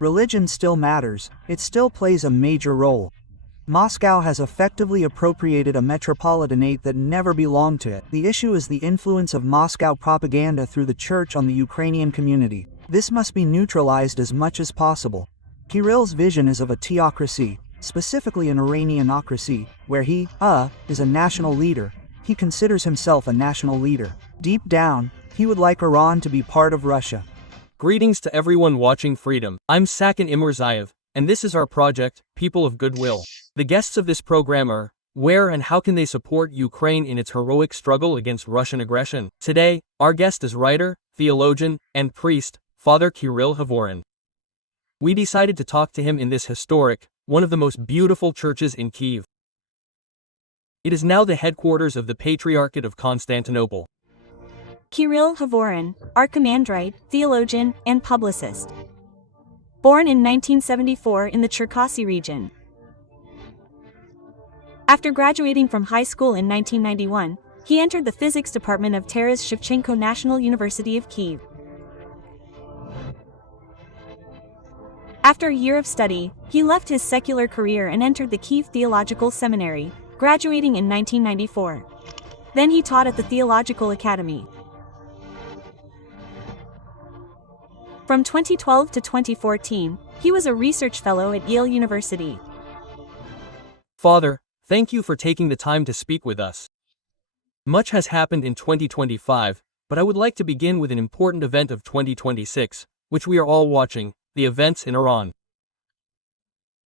Religion still matters, it still plays a major role. Moscow has effectively appropriated a metropolitanate that never belonged to it. The issue is the influence of Moscow propaganda through the church on the Ukrainian community. This must be neutralized as much as possible. Kirill's vision is of a theocracy, specifically an Iranianocracy, where he, is a national leader. He considers himself a national leader. Deep down, he would like Iran to be part of Russia. Greetings to everyone watching Freedom. I'm Sakin Imurzaev, and this is our project, People of Goodwill. The guests of this program are, where and how can they support Ukraine in its heroic struggle against Russian aggression? Today, our guest is writer, theologian, and priest, Father Kirill Havorin. We decided to talk to him in this historic, one of the most beautiful churches in Kyiv. It is now the headquarters of the Patriarchate of Constantinople. Kirill Havorin, archimandrite, theologian, and publicist. Born in 1974 in the Cherkasy region. After graduating from high school in 1991, he entered the physics department of Taras Shevchenko National University of Kyiv. After a year of study, he left his secular career and entered the Kyiv Theological Seminary, graduating in 1994. Then he taught at the Theological Academy. From 2012 to 2014, he was a research fellow at Yale University. Father, thank you for taking the time to speak with us. Much has happened in 2025, but I would like to begin with an important event of 2026, which we are all watching, the events in Iran.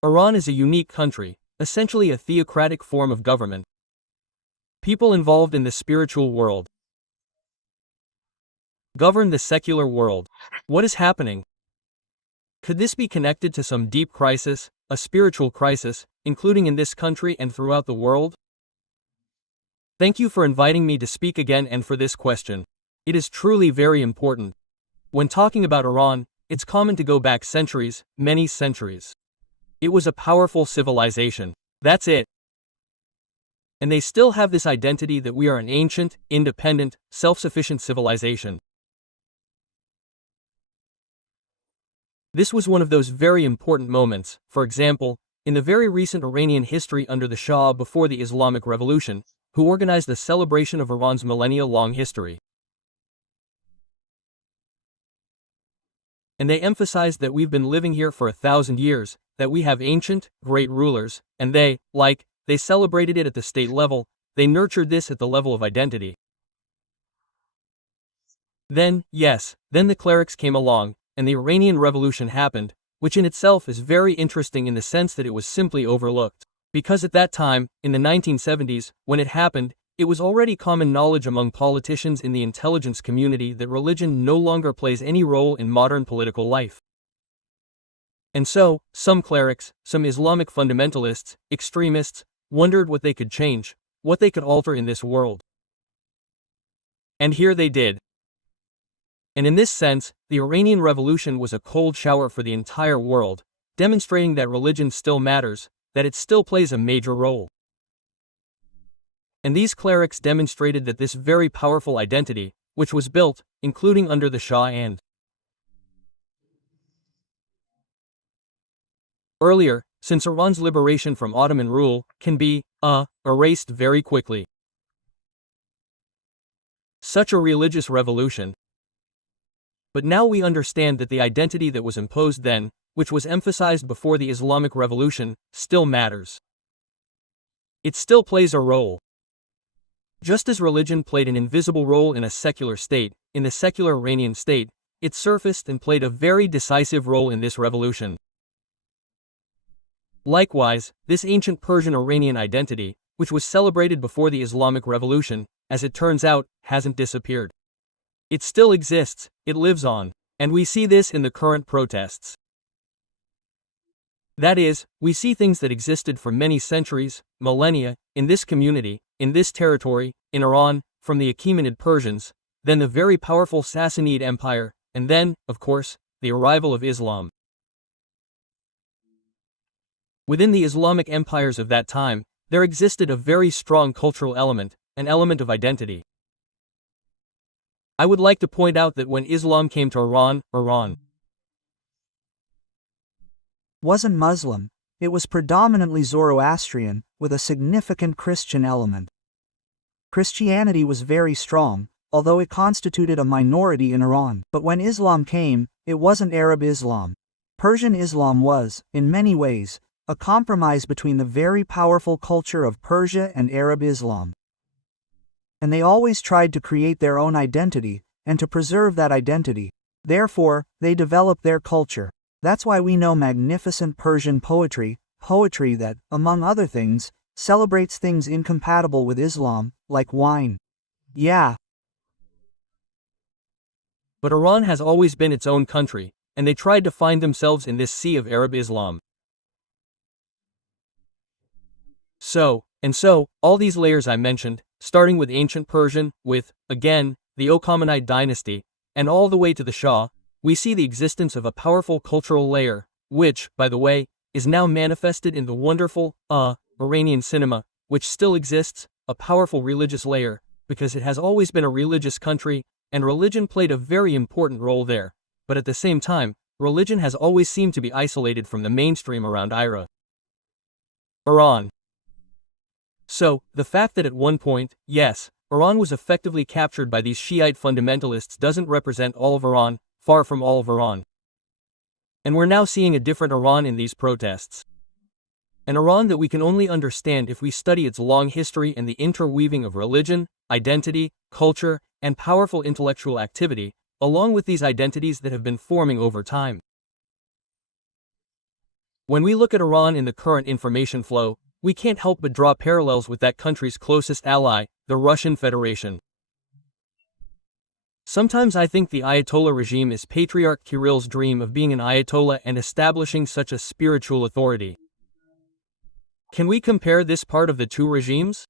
Iran is a unique country, essentially a theocratic form of government. People involved in the spiritual world govern the secular world. What is happening? Could this be connected to some deep crisis, a spiritual crisis, including in this country and throughout the world? Thank you for inviting me to speak again and for this question. It is truly very important. When talking about Iran, it's common to go back centuries, many centuries. It was a powerful civilization. That's it. And they still have this identity that we are an ancient, independent, self-sufficient civilization. This was one of those very important moments, for example, in the very recent Iranian history under the Shah before the Islamic Revolution, who organized the celebration of Iran's millennia-long history. And they emphasized that we've been living here for 1,000 years, that we have ancient, great rulers, and they celebrated it at the state level, they nurtured this at the level of identity. Then the clerics came along, and the Iranian Revolution happened, which in itself is very interesting in the sense that it was simply overlooked. Because at that time, in the 1970s, when it happened, it was already common knowledge among politicians in the intelligence community that religion no longer plays any role in modern political life. And so, some clerics, some Islamic fundamentalists, extremists, wondered what they could change, what they could alter in this world. And here they did. And in this sense, the Iranian Revolution was a cold shower for the entire world, demonstrating that religion still matters, that it still plays a major role. And these clerics demonstrated that this very powerful identity, which was built, including under the Shah and earlier, since Iran's liberation from Ottoman rule, can be, erased very quickly. Such a religious revolution. But now we understand that the identity that was imposed then, which was emphasized before the Islamic Revolution, still matters. It still plays a role. Just as religion played an invisible role in a secular state, in the secular Iranian state, it surfaced and played a very decisive role in this revolution. Likewise, this ancient Persian Iranian identity, which was celebrated before the Islamic Revolution, as it turns out, hasn't disappeared. It still exists, it lives on, and we see this in the current protests. That is, we see things that existed for many centuries, millennia, in this community, in this territory, in Iran, from the Achaemenid Persians, then the very powerful Sassanid Empire, and then, of course, the arrival of Islam. Within the Islamic empires of that time, there existed a very strong cultural element, an element of identity. I would like to point out that when Islam came to Iran wasn't Muslim, it was predominantly Zoroastrian, with a significant Christian element. Christianity was very strong, although it constituted a minority in Iran. But when Islam came, it wasn't Arab Islam. Persian Islam was, in many ways, a compromise between the very powerful culture of Persia and Arab Islam. And they always tried to create their own identity, and to preserve that identity. Therefore, they developed their culture. That's why we know magnificent Persian poetry that, among other things, celebrates things incompatible with Islam, like wine. Yeah. But Iran has always been its own country, and they tried to find themselves in this sea of Arab Islam. So, all these layers I mentioned, starting with ancient Persian, with, again, the Achaemenid dynasty, and all the way to the Shah, we see the existence of a powerful cultural layer, which, by the way, is now manifested in the wonderful, Iranian cinema, which still exists, a powerful religious layer, because it has always been a religious country, and religion played a very important role there. But at the same time, religion has always seemed to be isolated from the mainstream around Iran. So, the fact that at one point, yes, Iran was effectively captured by these Shiite fundamentalists doesn't represent all of Iran, far from all of Iran. And we're now seeing a different Iran in these protests. An Iran that we can only understand if we study its long history and the interweaving of religion, identity, culture, and powerful intellectual activity, along with these identities that have been forming over time. When we look at Iran in the current information flow, we can't help but draw parallels with that country's closest ally, the Russian Federation. Sometimes I think the Ayatollah regime is Patriarch Kirill's dream of being an Ayatollah and establishing such a spiritual authority. Can we compare this part of the two regimes?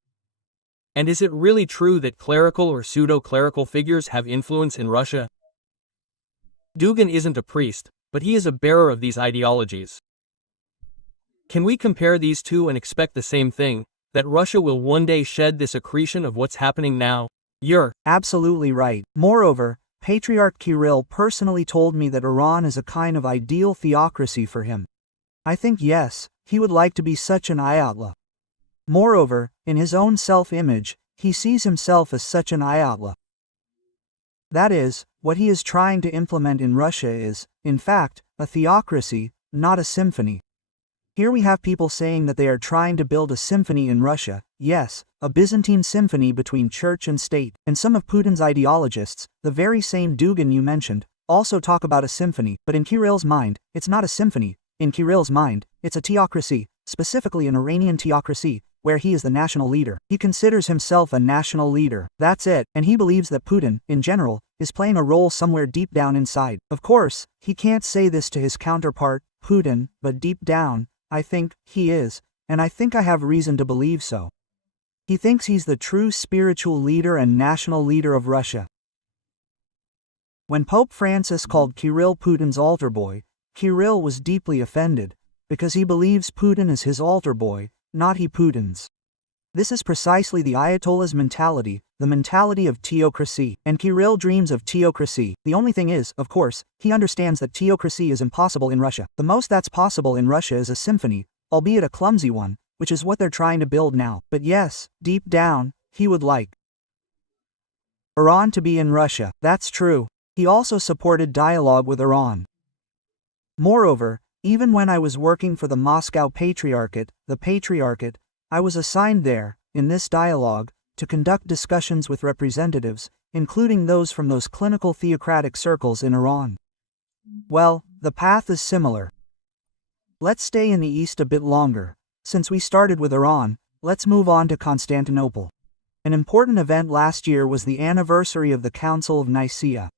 And is it really true that clerical or pseudo-clerical figures have influence in Russia? Dugin isn't a priest, but he is a bearer of these ideologies. Can we compare these two and expect the same thing, that Russia will one day shed this accretion of what's happening now? You're absolutely right. Moreover, Patriarch Kirill personally told me that Iran is a kind of ideal theocracy for him. I think yes, he would like to be such an ayatollah. Moreover, in his own self-image, he sees himself as such an ayatollah. That is, what he is trying to implement in Russia is, in fact, a theocracy, not a symphony. Here we have people saying that they are trying to build a symphony in Russia, yes, a Byzantine symphony between church and state. And some of Putin's ideologists, the very same Dugin you mentioned, also talk about a symphony, but in Kirill's mind, it's not a symphony. In Kirill's mind, it's a theocracy, specifically an Iranian theocracy, where he is the national leader. He considers himself a national leader. That's it, and he believes that Putin, in general, is playing a role somewhere deep down inside. Of course, he can't say this to his counterpart, Putin, but deep down, I think he is, and I think I have reason to believe so. He thinks he's the true spiritual leader and national leader of Russia. When Pope Francis called Kirill Putin's altar boy, Kirill was deeply offended, because he believes Putin is his altar boy, not he Putin's. This is precisely the Ayatollah's mentality, the mentality of theocracy, and Kirill dreams of theocracy. The only thing is, of course, he understands that theocracy is impossible in Russia. The most that's possible in Russia is a symphony, albeit a clumsy one, which is what they're trying to build now. But yes, deep down, he would like Iran to be in Russia. That's true. He also supported dialogue with Iran. Moreover, even when I was working for the Moscow Patriarchate, I was assigned there, in this dialogue, to conduct discussions with representatives, including those from those clinical theocratic circles in Iran. Well, the path is similar. Let's stay in the East a bit longer. Since we started with Iran, let's move on to Constantinople. An important event last year was the anniversary of the Council of Nicaea.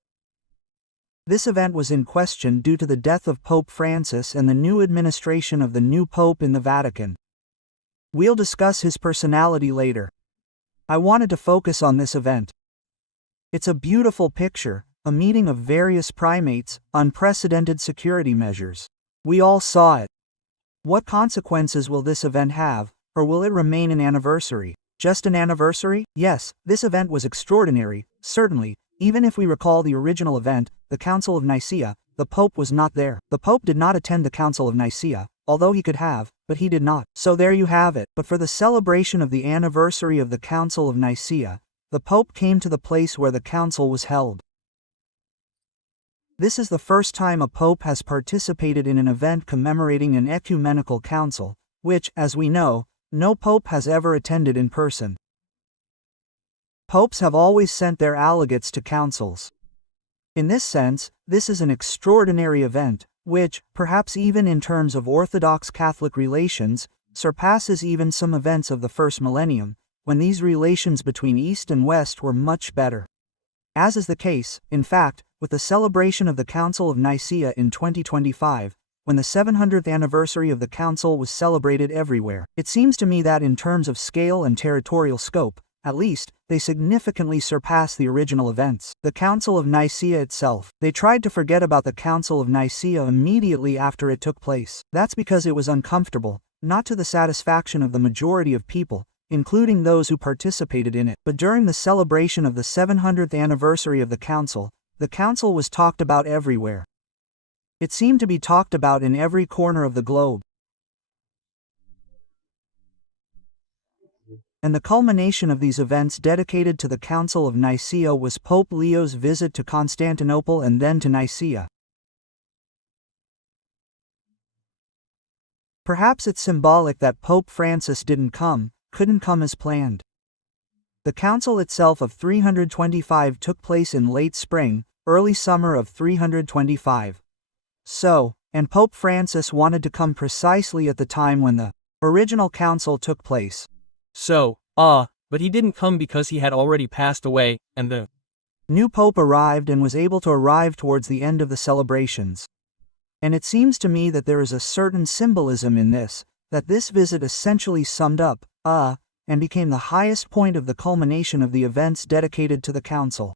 This event was in question due to the death of Pope Francis and the new administration of the new Pope in the Vatican. We'll discuss his personality later. I wanted to focus on this event. It's a beautiful picture, a meeting of various primates, unprecedented security measures. We all saw it. What consequences will this event have, or will it remain an anniversary? Just an anniversary? Yes, this event was extraordinary, certainly. Even if we recall the original event, the Council of Nicaea, the Pope was not there. The Pope did not attend the Council of Nicaea, although he could have, but he did not. So there you have it. But for the celebration of the anniversary of the Council of Nicaea, the Pope came to the place where the council was held. This is the first time a Pope has participated in an event commemorating an ecumenical council, which, as we know, no Pope has ever attended in person. Popes have always sent their allegates to councils. In this sense, this is an extraordinary event, which, perhaps even in terms of Orthodox Catholic relations, surpasses even some events of the first millennium, when these relations between East and West were much better. As is the case, in fact, with the celebration of the Council of Nicaea in 2025, when the 700th anniversary of the Council was celebrated everywhere. It seems to me that in terms of scale and territorial scope, at least, they significantly surpass the original events. The Council of Nicaea itself. They tried to forget about the Council of Nicaea immediately after it took place. That's because it was uncomfortable, not to the satisfaction of the majority of people, including those who participated in it. But during the celebration of the 700th anniversary of the Council was talked about everywhere. It seemed to be talked about in every corner of the globe. And the culmination of these events dedicated to the Council of Nicaea was Pope Leo's visit to Constantinople and then to Nicaea. Perhaps it's symbolic that Pope Francis couldn't come as planned. The council itself of 325 took place in late spring, early summer of 325. And Pope Francis wanted to come precisely at the time when the original council took place. But he didn't come because he had already passed away, and the new Pope arrived and was able to arrive towards the end of the celebrations. And it seems to me that there is a certain symbolism in this, that this visit essentially summed up, and became the highest point of the culmination of the events dedicated to the council.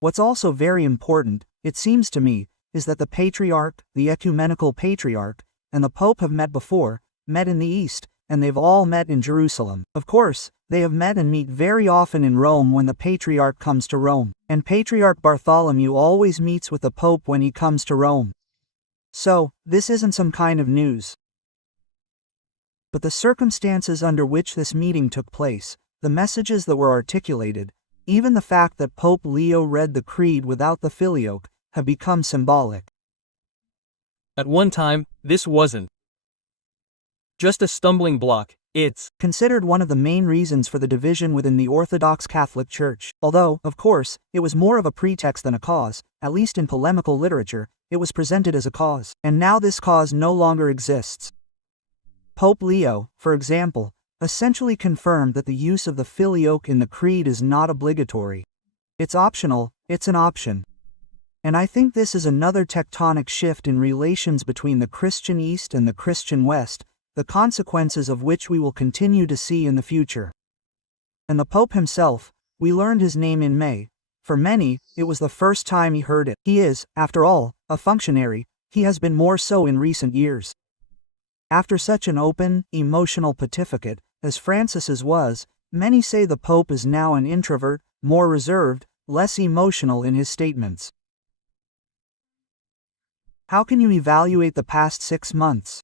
What's also very important, it seems to me, is that the Patriarch, the Ecumenical Patriarch, and the Pope have met in the East, and they've all met in Jerusalem. Of course, they have met and meet very often in Rome when the Patriarch comes to Rome, and Patriarch Bartholomew always meets with the Pope when he comes to Rome. So, this isn't some kind of news. But the circumstances under which this meeting took place, the messages that were articulated, even the fact that Pope Leo read the Creed without the Filioque, have become symbolic. At one time, this wasn't just a stumbling block, it's considered one of the main reasons for the division within the Orthodox Catholic Church. Although, of course, it was more of a pretext than a cause, at least in polemical literature, it was presented as a cause. And now this cause no longer exists. Pope Leo, for example, essentially confirmed that the use of the Filioque in the Creed is not obligatory. It's optional, it's an option. And I think this is another tectonic shift in relations between the Christian East and the Christian West, the consequences of which we will continue to see in the future. And the Pope himself, we learned his name in May. For many, it was the first time he heard it. He is, after all, a functionary. He has been more so in recent years. After such an open, emotional pontificate, as Francis's was, many say the Pope is now an introvert, more reserved, less emotional in his statements. How can you evaluate the past 6 months?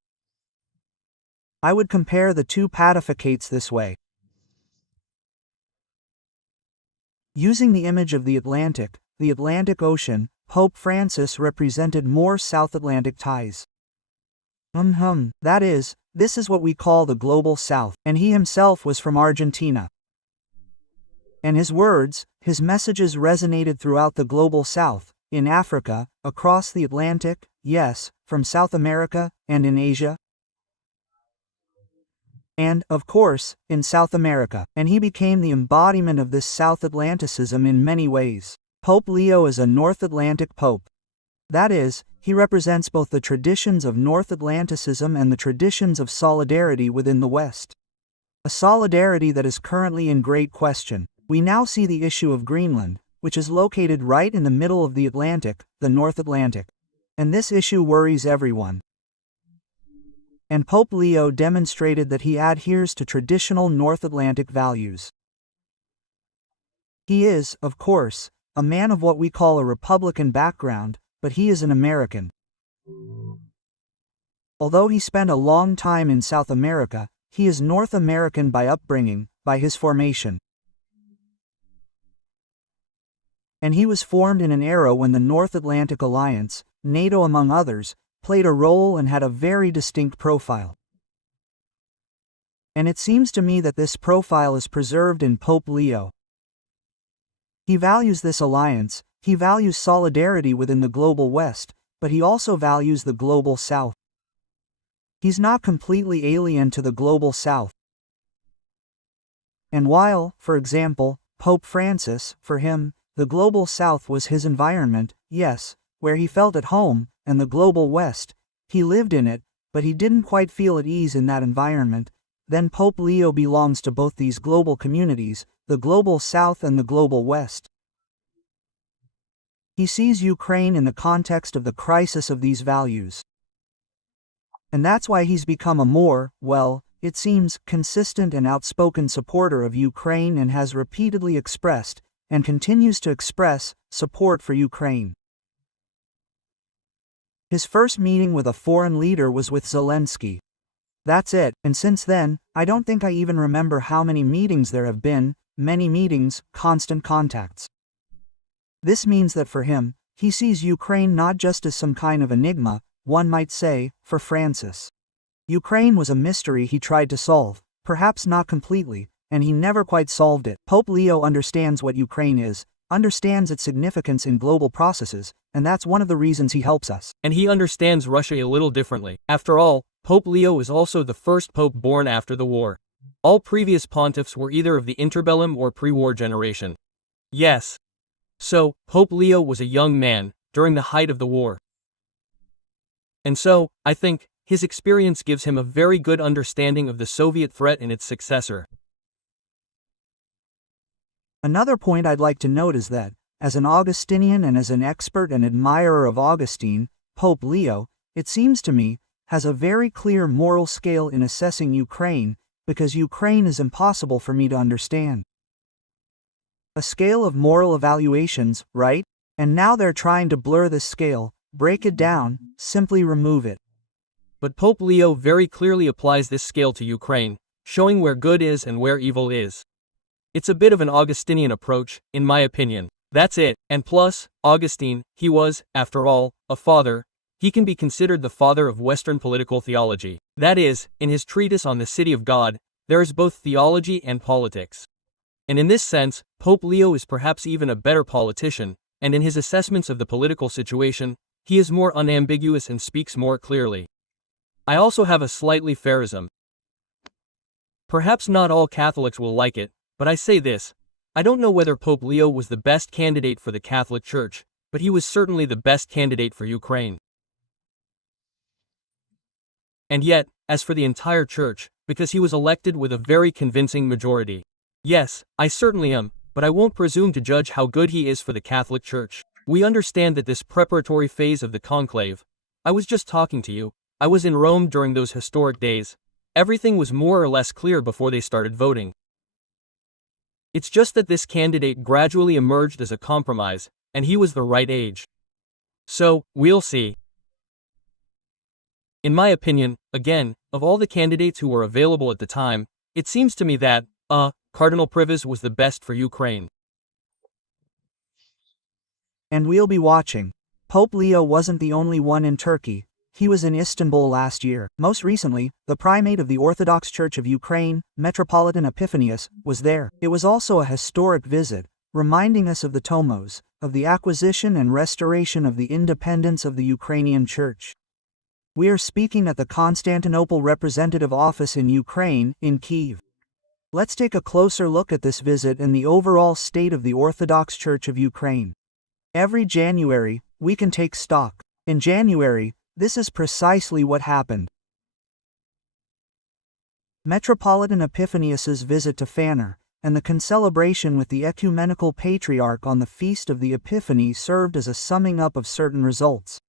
I would compare the two pontificates this way. Using the image of the Atlantic Ocean, Pope Francis represented more South Atlantic ties. That is, this is what we call the global South, and he himself was from Argentina. And his words, his messages resonated throughout the global South, in Africa, across the Atlantic, yes, from South America, and in Asia. And, of course, in South America, and he became the embodiment of this South Atlanticism in many ways. Pope Leo is a North Atlantic Pope. That is, he represents both the traditions of North Atlanticism and the traditions of solidarity within the West. A solidarity that is currently in great question. We now see the issue of Greenland, which is located right in the middle of the Atlantic, the North Atlantic. And this issue worries everyone. And Pope Leo demonstrated that he adheres to traditional North Atlantic values. He is, of course, a man of what we call a Republican background, but he is an American. Although he spent a long time in South America, he is North American by upbringing, by his formation. And he was formed in an era when the North Atlantic Alliance, NATO among others, played a role and had a very distinct profile. And it seems to me that this profile is preserved in Pope Leo. He values this alliance, he values solidarity within the global West, but he also values the global South. He's not completely alien to the global South. And while, for example, Pope Francis, for him, the global South was his environment, yes, where he felt at home, and the global West, he lived in it, but he didn't quite feel at ease in that environment, then Pope Leo belongs to both these global communities, the global South and the global West. He sees Ukraine in the context of the crisis of these values. And that's why he's become a more, well, it seems, consistent and outspoken supporter of Ukraine and has repeatedly expressed, and continues to express, support for Ukraine. His first meeting with a foreign leader was with Zelensky. That's it, and since then, I don't think I even remember how many meetings there have been, many meetings, constant contacts. This means that for him, he sees Ukraine not just as some kind of enigma, one might say, for Francis. Ukraine was a mystery he tried to solve, perhaps not completely, and he never quite solved it. Pope Leo understands what Ukraine is, understands its significance in global processes, and that's one of the reasons he helps us. And he understands Russia a little differently. After all, Pope Leo is also the first pope born after the war. All previous pontiffs were either of the interbellum or pre-war generation. Yes. So, Pope Leo was a young man, during the height of the war. And so, I think, his experience gives him a very good understanding of the Soviet threat and its successor. Another point I'd like to note is that, as an Augustinian and as an expert and admirer of Augustine, Pope Leo, it seems to me, has a very clear moral scale in assessing Ukraine, because Ukraine is impossible for me to understand. A scale of moral evaluations, right? And now they're trying to blur this scale, break it down, simply remove it. But Pope Leo very clearly applies this scale to Ukraine, showing where good is and where evil is. It's a bit of an Augustinian approach, in my opinion. That's it, and plus, Augustine, he was, after all, a father. He can be considered the father of Western political theology. That is, in his treatise on the City of God, there is both theology and politics. And in this sense, Pope Leo is perhaps even a better politician, and in his assessments of the political situation, he is more unambiguous and speaks more clearly. I also have a slightly pharism. Perhaps not all Catholics will like it, but I say this. I don't know whether Pope Leo was the best candidate for the Catholic Church, but he was certainly the best candidate for Ukraine. And yet, as for the entire Church, because he was elected with a very convincing majority. Yes, I certainly am, but I won't presume to judge how good he is for the Catholic Church. We understand that this preparatory phase of the conclave. I was just talking to you. I was in Rome during those historic days. Everything was more or less clear before they started voting. It's just that this candidate gradually emerged as a compromise, and he was the right age. So, we'll see. In my opinion, again, of all the candidates who were available at the time, it seems to me that, Cardinal Privis was the best for Ukraine. And we'll be watching. Pope Leo wasn't the only one in Turkey. He was in Istanbul last year. Most recently, the primate of the Orthodox Church of Ukraine, Metropolitan Epiphanius, was there. It was also a historic visit, reminding us of the Tomos, of the acquisition and restoration of the independence of the Ukrainian Church. We are speaking at the Constantinople Representative Office in Ukraine, in Kyiv. Let's take a closer look at this visit and the overall state of the Orthodox Church of Ukraine. Every January, we can take stock. In January, this is precisely what happened. Metropolitan Epiphanius's visit to Fanner, and the concelebration with the Ecumenical Patriarch on the Feast of the Epiphany served as a summing up of certain results.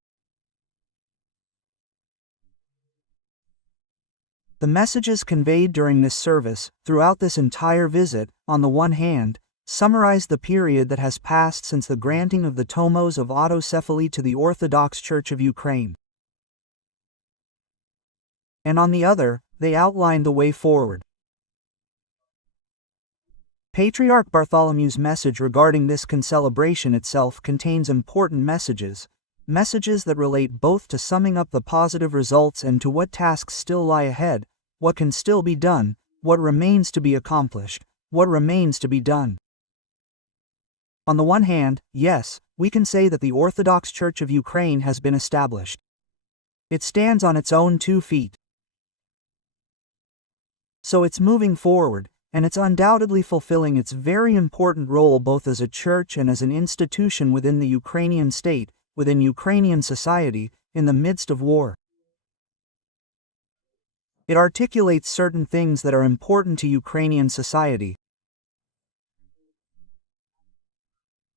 The messages conveyed during this service, throughout this entire visit, on the one hand, summarized the period that has passed since the granting of the Tomos of autocephaly to the Orthodox Church of Ukraine. And on the other, they outlined the way forward. Patriarch Bartholomew's message regarding this concelebration itself contains important messages that relate both to summing up the positive results and to what tasks still lie ahead, what can still be done, what remains to be accomplished, what remains to be done. On the one hand, yes, we can say that the Orthodox Church of Ukraine has been established. It stands on its own 2 feet. So it's moving forward, and it's undoubtedly fulfilling its very important role both as a church and as an institution within the Ukrainian state, within Ukrainian society, in the midst of war. It articulates certain things that are important to Ukrainian society.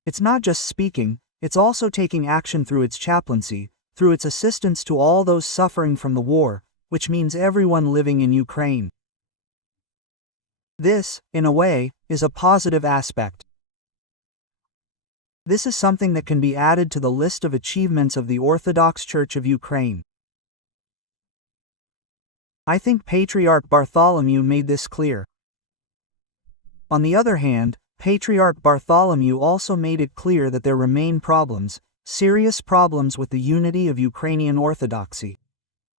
It's not just speaking, it's also taking action through its chaplaincy, through its assistance to all those suffering from the war, which means everyone living in Ukraine. This, in a way, is a positive aspect. This is something that can be added to the list of achievements of the Orthodox Church of Ukraine. I think Patriarch Bartholomew made this clear. On the other hand, Patriarch Bartholomew also made it clear that there remain problems, serious problems with the unity of Ukrainian Orthodoxy.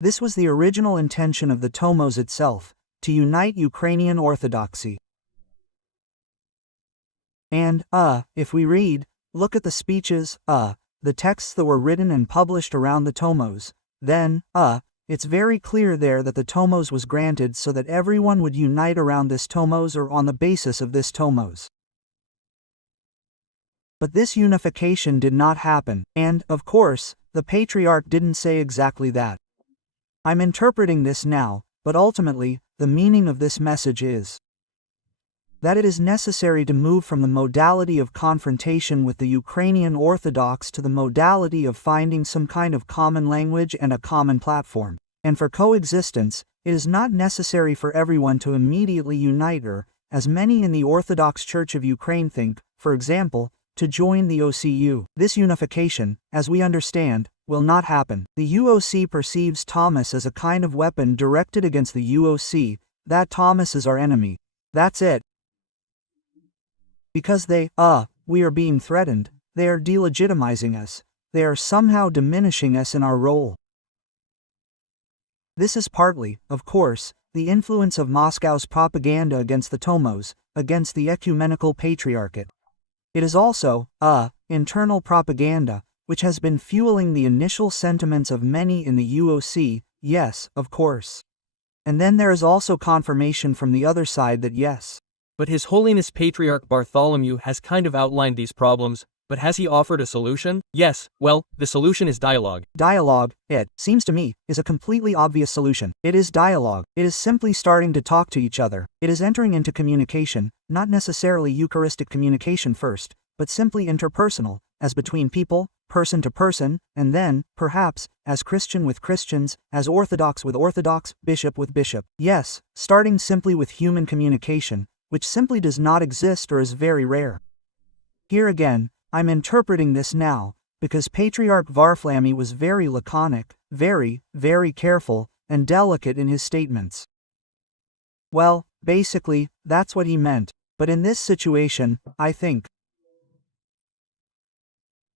This was the original intention of the Tomos itself, to unite Ukrainian Orthodoxy. And, if we look at the speeches, the texts that were written and published around the Tomos, then, it's very clear there that the Tomos was granted so that everyone would unite around this Tomos or on the basis of this Tomos. But this unification did not happen, and, of course, the Patriarch didn't say exactly that. I'm interpreting this now, but ultimately, the meaning of this message is that it is necessary to move from the modality of confrontation with the Ukrainian Orthodox to the modality of finding some kind of common language and a common platform. And for coexistence, it is not necessary for everyone to immediately unite or, as many in the Orthodox Church of Ukraine think, for example, to join the OCU. This unification, as we understand, will not happen. The UOC perceives Thomas as a kind of weapon directed against the UOC, that Thomas is our enemy. That's it. Because we are being threatened, they are delegitimizing us, they are somehow diminishing us in our role. This is partly, of course, the influence of Moscow's propaganda against the Tomos, against the ecumenical patriarchate. It is also, internal propaganda, which has been fueling the initial sentiments of many in the UOC, yes, of course. And then there is also confirmation from the other side that yes. But His Holiness Patriarch Bartholomew has kind of outlined these problems, but has he offered a solution? Yes, well, the solution is dialogue. Dialogue, it seems to me, is a completely obvious solution. It is dialogue. It is simply starting to talk to each other. It is entering into communication, not necessarily Eucharistic communication first, but simply interpersonal, as between people, person to person, and then, perhaps, as Christian with Christians, as Orthodox with Orthodox, bishop with bishop. Yes, starting simply with human communication, which simply does not exist or is very rare. Here again, I'm interpreting this now, because Patriarch Varflamy was very laconic, very, very careful, and delicate in his statements. Well, basically, that's what he meant, but in this situation, I think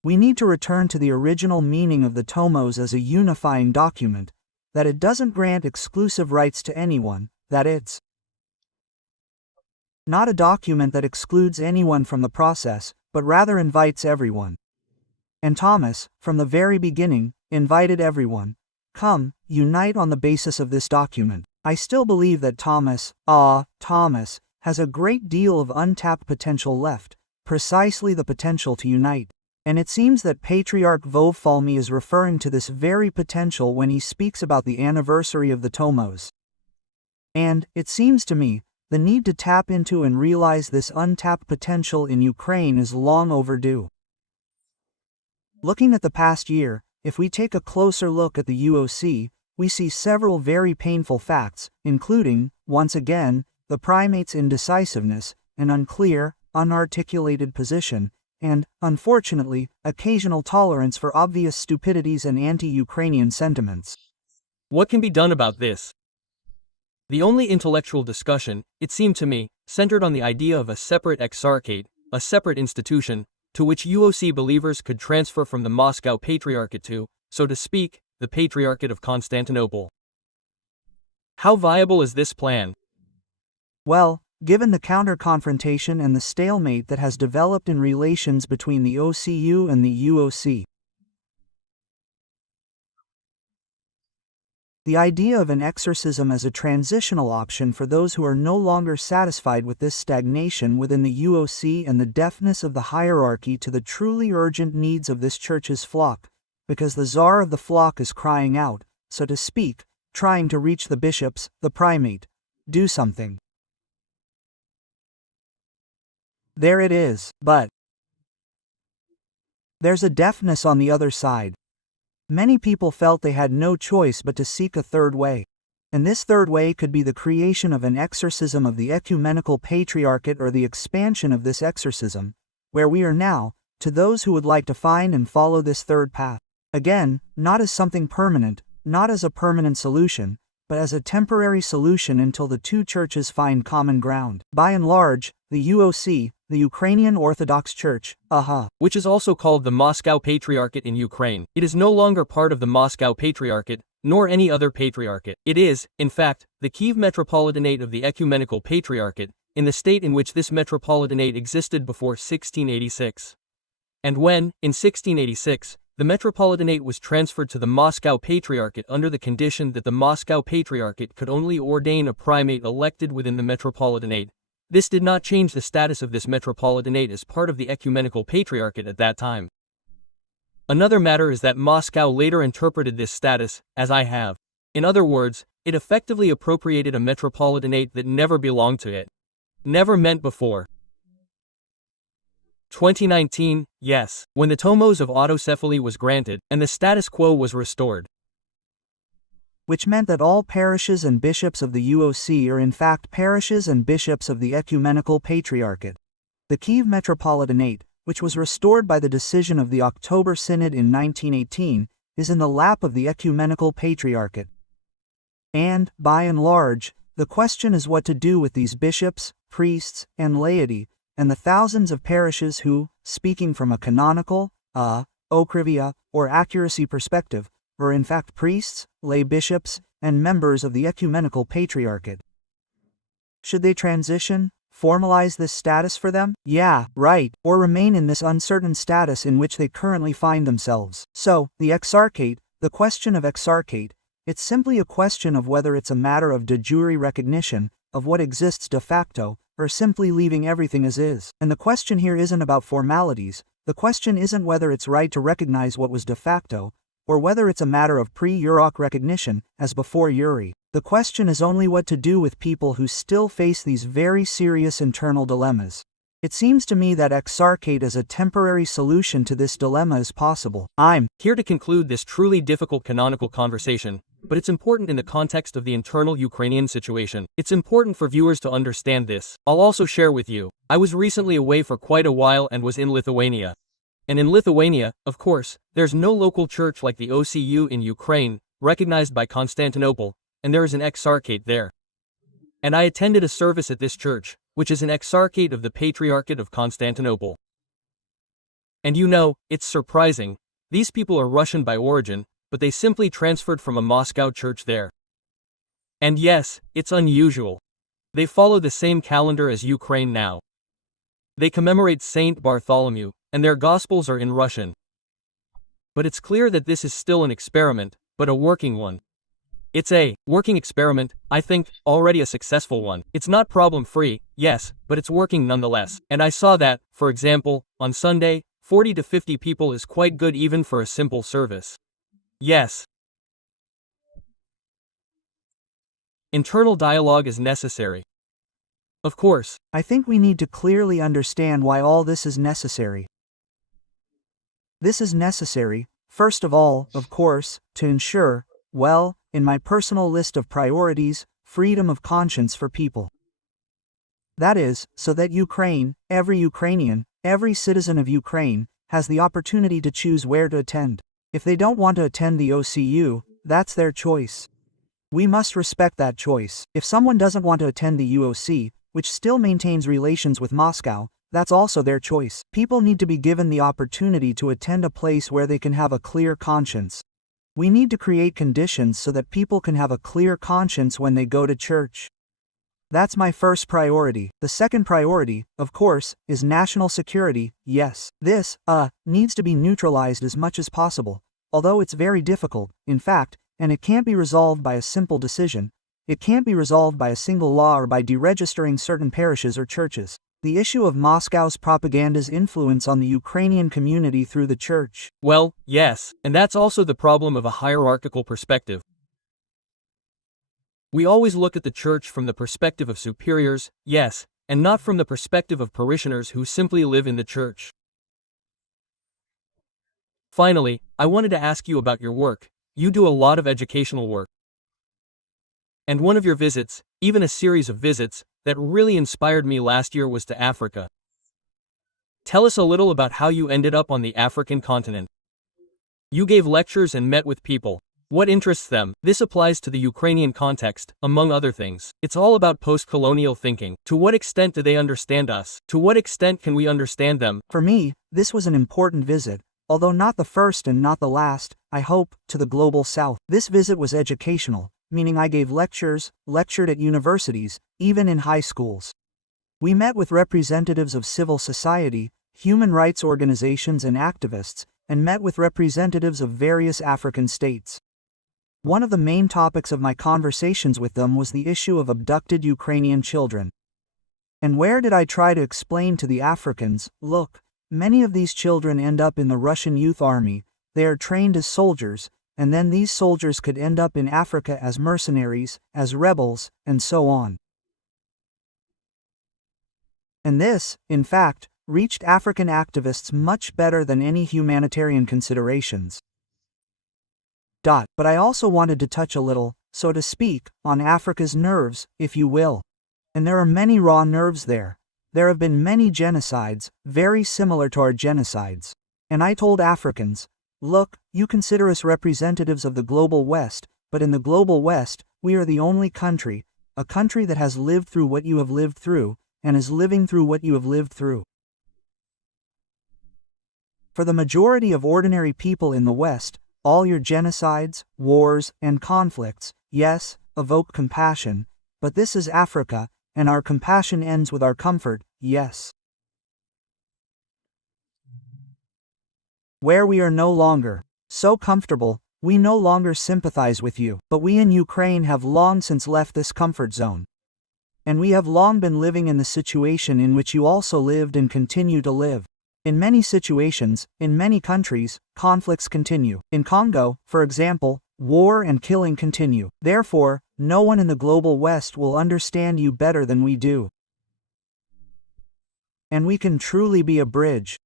we need to return to the original meaning of the Tomos as a unifying document, that it doesn't grant exclusive rights to anyone, that it's not a document that excludes anyone from the process, but rather invites everyone. And Thomas, from the very beginning, invited everyone. Come, unite on the basis of this document. I still believe that Thomas has a great deal of untapped potential left, precisely the potential to unite. And it seems that Patriarch Varflamy is referring to this very potential when he speaks about the anniversary of the Tomos. And, it seems to me, the need to tap into and realize this untapped potential in Ukraine is long overdue. Looking at the past year, if we take a closer look at the UOC, we see several very painful facts, including, once again, the primate's indecisiveness, an unclear, unarticulated position, and, unfortunately, occasional tolerance for obvious stupidities and anti-Ukrainian sentiments. What can be done about this? The only intellectual discussion, it seemed to me, centered on the idea of a separate exarchate, a separate institution, to which UOC believers could transfer from the Moscow Patriarchate to, so to speak, the Patriarchate of Constantinople. How viable is this plan? Well, given the counter-confrontation and the stalemate that has developed in relations between the OCU and the UOC. The idea of an exorcism as a transitional option for those who are no longer satisfied with this stagnation within the UOC and the deafness of the hierarchy to the truly urgent needs of this church's flock, because the czar of the flock is crying out, so to speak, trying to reach the bishops, the primate. Do something. There it is, but there's a deafness on the other side. Many people felt they had no choice but to seek a third way. And this third way could be the creation of an exorcism of the ecumenical patriarchate or the expansion of this exorcism, where we are now, to those who would like to find and follow this third path. Again, not as something permanent, not as a permanent solution, but as a temporary solution until the two churches find common ground. By and large, the UOC, the Ukrainian Orthodox Church, which is also called the Moscow Patriarchate in Ukraine. It is no longer part of the Moscow Patriarchate, nor any other patriarchate. It is, in fact, the Kiev Metropolitanate of the Ecumenical Patriarchate, in the state in which this metropolitanate existed before 1686. And when, in 1686, the metropolitanate was transferred to the Moscow Patriarchate under the condition that the Moscow Patriarchate could only ordain a primate elected within the metropolitanate, this did not change the status of this metropolitanate as part of the Ecumenical Patriarchate at that time. Another matter is that Moscow later interpreted this status, as I have. In other words, it effectively appropriated a metropolitanate that never belonged to it. Never meant before. 2019, yes, when the Tomos of autocephaly was granted, and the status quo was restored. Which meant that all parishes and bishops of the UOC are in fact parishes and bishops of the Ecumenical Patriarchate. The Kiev Metropolitanate, which was restored by the decision of the October Synod in 1918, is in the lap of the Ecumenical Patriarchate. And, by and large, the question is what to do with these bishops, priests, and laity, and the thousands of parishes who, speaking from a canonical, okrivia, or accuracy perspective, were in fact priests, lay bishops, and members of the Ecumenical Patriarchate. Should they transition, formalize this status for them? Yeah, right, or remain in this uncertain status in which they currently find themselves. So, the exarchate, the question of exarchate, it's simply a question of whether it's a matter of de jure recognition, of what exists de facto, or simply leaving everything as is. And the question here isn't about formalities, the question isn't whether it's right to recognize what was de facto, or whether it's a matter of pre-Urok recognition, as before Uri. The question is only what to do with people who still face these very serious internal dilemmas. It seems to me that exarchate as a temporary solution to this dilemma is possible. I'm here to conclude this truly difficult canonical conversation, but it's important in the context of the internal Ukrainian situation. It's important for viewers to understand this. I'll also share with you, I was recently away for quite a while and was in Lithuania. And in Lithuania, of course, there's no local church like the OCU in Ukraine, recognized by Constantinople, and there is an exarchate there. And I attended a service at this church, which is an exarchate of the Patriarchate of Constantinople. And you know, it's surprising, these people are Russian by origin, but they simply transferred from a Moscow church there. And yes, it's unusual. They follow the same calendar as Ukraine now. They commemorate Saint Bartholomew, and their Gospels are in Russian. But it's clear that this is still an experiment, but a working one. It's a working experiment, I think, already a successful one. It's not problem-free, yes, but it's working nonetheless. And I saw that, for example, on Sunday, 40 to 50 people is quite good even for a simple service. Yes. Internal dialogue is necessary. Of course. I think we need to clearly understand why all this is necessary. This is necessary, first of all, of course, to ensure, well, in my personal list of priorities, freedom of conscience for people. That is, so that Ukraine, every Ukrainian, every citizen of Ukraine, has the opportunity to choose where to attend. If they don't want to attend the OCU, that's their choice. We must respect that choice. If someone doesn't want to attend the UOC, which still maintains relations with Moscow, that's also their choice. People need to be given the opportunity to attend a place where they can have a clear conscience. We need to create conditions so that people can have a clear conscience when they go to church. That's my first priority. The second priority, of course, is national security. Yes, this, needs to be neutralized as much as possible, although it's very difficult, in fact, and it can't be resolved by a simple decision. It can't be resolved by a single law or by deregistering certain parishes or churches. The issue of Moscow's propaganda's influence on the Ukrainian community through the church. Well, yes, and that's also the problem of a hierarchical perspective. We always look at the church from the perspective of superiors, yes, and not from the perspective of parishioners who simply live in the church. Finally, I wanted to ask you about your work. You do a lot of educational work. And one of your visits, even a series of visits, that really inspired me last year was to Africa. Tell us a little about how you ended up on the African continent. You gave lectures and met with people. What interests them? This applies to the Ukrainian context, among other things. It's all about post-colonial thinking. To what extent do they understand us? To what extent can we understand them? For me, this was an important visit, although not the first and not the last, I hope, to the global south. This visit was educational, meaning I gave lectures, lectured at universities, even in high schools. We met with representatives of civil society, human rights organizations and activists, and met with representatives of various African states. One of the main topics of my conversations with them was the issue of abducted Ukrainian children. And where did I try to explain to the Africans, look, many of these children end up in the Russian youth army, they are trained as soldiers, and then these soldiers could end up in Africa as mercenaries, as rebels, and so on. And this, in fact, reached African activists much better than any humanitarian considerations. But I also wanted to touch a little, so to speak, on Africa's nerves, if you will. And there are many raw nerves there. There have been many genocides, very similar to our genocides. And I told Africans, look, you consider us representatives of the global West, but in the global West, we are the only country, a country that has lived through what you have lived through, and is living through what you have lived through. For the majority of ordinary people in the West, all your genocides, wars, and conflicts, yes, evoke compassion, but this is Africa, and our compassion ends with our comfort, yes. Where we are no longer so comfortable, we no longer sympathize with you, but we in Ukraine have long since left this comfort zone. And we have long been living in the situation in which you also lived and continue to live. In many situations, in many countries, conflicts continue. In Congo, for example, war and killing continue. Therefore, no one in the global West will understand you better than we do. And we can truly be a bridge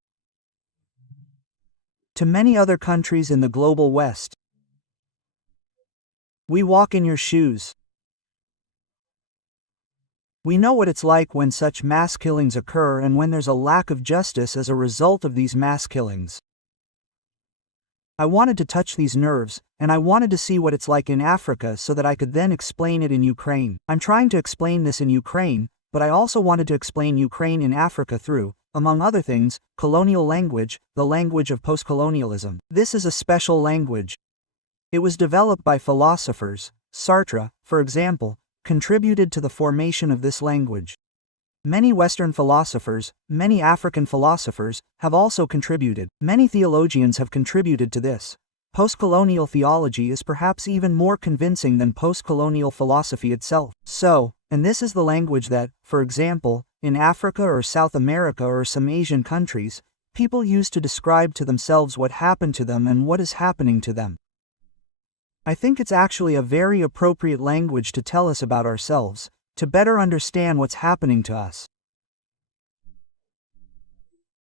to many other countries in the global West. We walk in your shoes. We know what it's like when such mass killings occur and when there's a lack of justice as a result of these mass killings. I wanted to touch these nerves, and I wanted to see what it's like in Africa so that I could then explain it in Ukraine. I'm trying to explain this in Ukraine, but I also wanted to explain Ukraine in Africa through, among other things, colonial language, the language of postcolonialism. This is a special language. It was developed by philosophers. Sartre, for example, contributed to the formation of this language. Many Western philosophers, many African philosophers, have also contributed. Many theologians have contributed to this. Postcolonial theology is perhaps even more convincing than postcolonial philosophy itself. So, and this is the language that, for example, in Africa or South America or some Asian countries, people use to describe to themselves what happened to them and what is happening to them. I think it's actually a very appropriate language to tell us about ourselves, to better understand what's happening to us.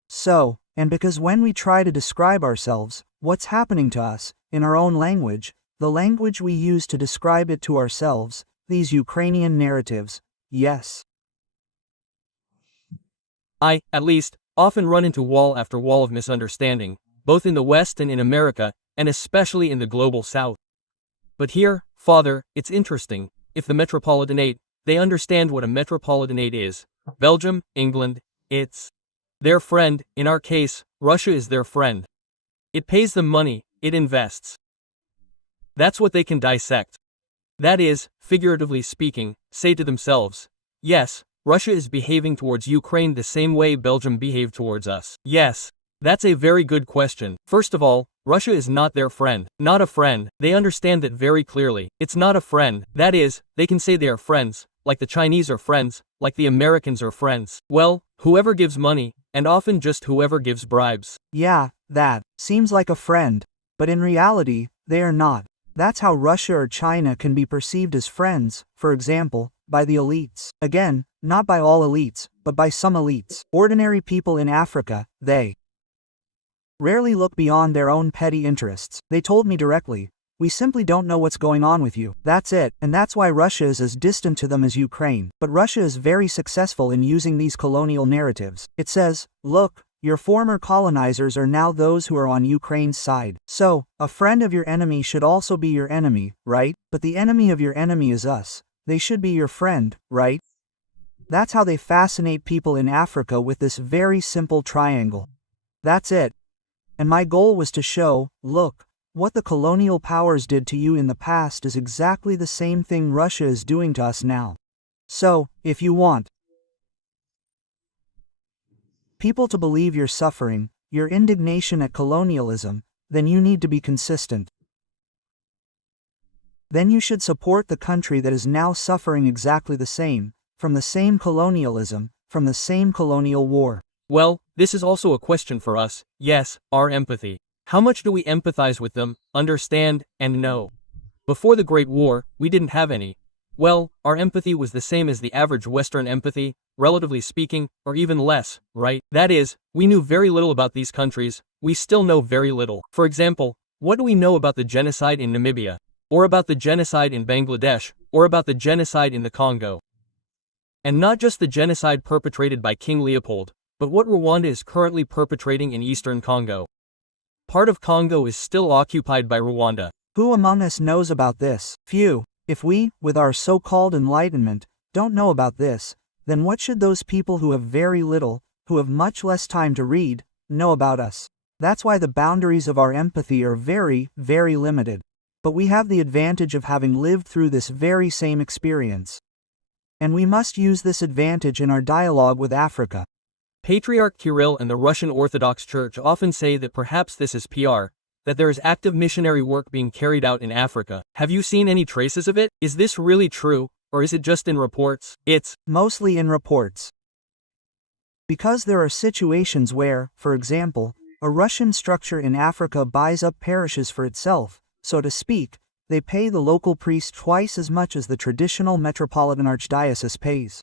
So, and because when we try to describe ourselves, what's happening to us, in our own language, the language we use to describe it to ourselves, these Ukrainian narratives, yes. I, at least, often run into wall after wall of misunderstanding, both in the West and in America, and especially in the global South. But here, Father, it's interesting. If the Metropolitanate, they understand what a Metropolitanate is. Belgium, England, it's their friend. In our case, Russia is their friend. It pays them money, it invests. That's what they can dissect. That is, figuratively speaking, say to themselves, yes, Russia is behaving towards Ukraine the same way Belgium behaved towards us. Yes. That's a very good question. First of all, Russia is not their friend. Not a friend. They understand that very clearly. It's not a friend. That is, they can say they are friends, like the Chinese are friends, like the Americans are friends. Well, whoever gives money, and often just whoever gives bribes. Yeah, that seems like a friend, but in reality, they are not. That's how Russia or China can be perceived as friends, for example, by the elites. Again, not by all elites, but by some elites. Ordinary people in Africa, they rarely look beyond their own petty interests. They told me directly, we simply don't know what's going on with you. That's it, and that's why Russia is as distant to them as Ukraine. But Russia is very successful in using these colonial narratives. It says, look, your former colonizers are now those who are on Ukraine's side. So, a friend of your enemy should also be your enemy, right? But the enemy of your enemy is us. They should be your friend, right? That's how they fascinate people in Africa with this very simple triangle. That's it. And my goal was to show, look, what the colonial powers did to you in the past is exactly the same thing Russia is doing to us now. So, if you want people to believe your suffering, your indignation at colonialism, then you need to be consistent. Then you should support the country that is now suffering exactly the same, from the same colonialism, from the same colonial war. Well, this is also a question for us. Yes, our empathy. How much do we empathize with them, understand, and know? Before the Great War, we didn't have any. Well, our empathy was the same as the average Western empathy, relatively speaking, or even less, right? That is, we knew very little about these countries, we still know very little. For example, what do we know about the genocide in Namibia? Or about the genocide in Bangladesh? Or about the genocide in the Congo? And not just the genocide perpetrated by King Leopold, but what Rwanda is currently perpetrating in eastern Congo. Part of Congo is still occupied by Rwanda. Who among us knows about this? Few. If we, with our so-called enlightenment, don't know about this, then what should those people who have very little, who have much less time to read, know about us? That's why the boundaries of our empathy are very, very limited. But we have the advantage of having lived through this very same experience. And we must use this advantage in our dialogue with Africa. Patriarch Kirill and the Russian Orthodox Church often say that perhaps this is PR, that there is active missionary work being carried out in Africa. Have you seen any traces of it? Is this really true, or is it just in reports? It's mostly in reports. Because there are situations where, for example, a Russian structure in Africa buys up parishes for itself, so to speak. They pay the local priest twice as much as the traditional Metropolitan Archdiocese pays.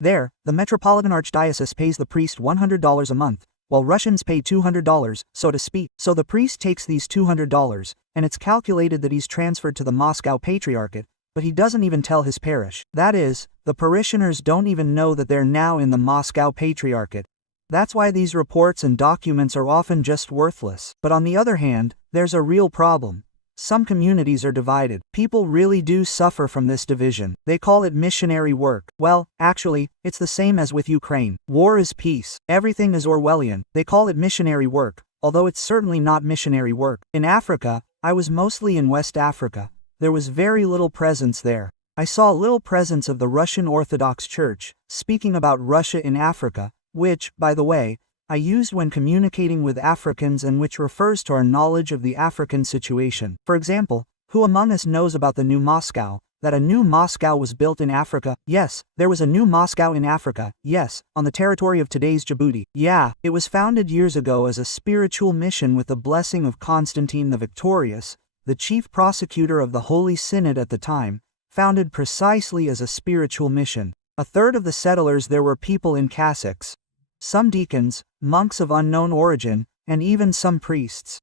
There, the Metropolitan Archdiocese pays the priest $100 a month, while Russians pay $200, so to speak. So the priest takes these $200, and it's calculated that he's transferred to the Moscow Patriarchate, but he doesn't even tell his parish. That is, the parishioners don't even know that they're now in the Moscow Patriarchate. That's why these reports and documents are often just worthless. But on the other hand, there's a real problem. Some communities are divided. People really do suffer from this division. They call it missionary work. Well, actually, it's the same as with Ukraine. War is peace. Everything is Orwellian. They call it missionary work, although it's certainly not missionary work. In Africa, I was mostly in West Africa. There was very little presence there. I saw little presence of the Russian Orthodox Church, speaking about Russia in Africa, which, by the way, I used when communicating with Africans and which refers to our knowledge of the African situation. For example, who among us knows about the new Moscow, that a new Moscow was built in Africa? Yes, there was a new Moscow in Africa, yes, on the territory of today's Djibouti. Yeah, it was founded years ago as a spiritual mission with the blessing of Constantine the Victorious, the chief prosecutor of the Holy Synod at the time, founded precisely as a spiritual mission. A third of the settlers there were people in cassocks. Some deacons, monks of unknown origin, and even some priests.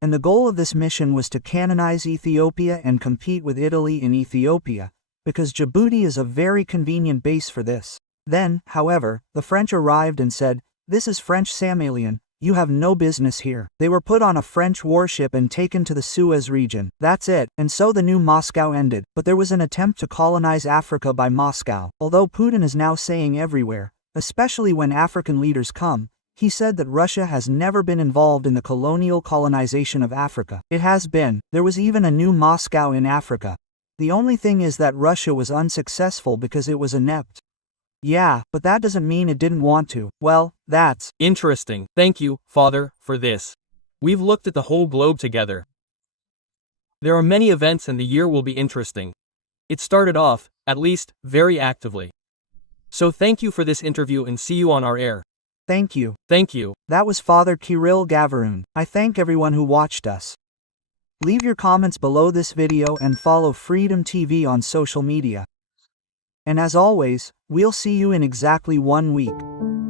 And the goal of this mission was to canonize Ethiopia and compete with Italy in Ethiopia, because Djibouti is a very convenient base for this. Then, however, the French arrived and said, "This is French Samalian, you have no business here." They were put on a French warship and taken to the Suez region. That's it, and so the new Moscow ended. But there was an attempt to colonize Africa by Moscow. Although Putin is now saying everywhere, especially when African leaders come, he said that Russia has never been involved in the colonial colonization of Africa. It has been. There was even a new Moscow in Africa. The only thing is that Russia was unsuccessful because it was inept. Yeah, but that doesn't mean it didn't want to. Well, that's interesting. Thank you, Father, for this. We've looked at the whole globe together. There are many events and the year will be interesting. It started off, at least, very actively. So thank you for this interview and see you on our air. Thank you. Thank you. That was Father Kirill Gavarun. I thank everyone who watched us. Leave your comments below this video and follow Freedom TV on social media. And as always, we'll see you in exactly 1 week.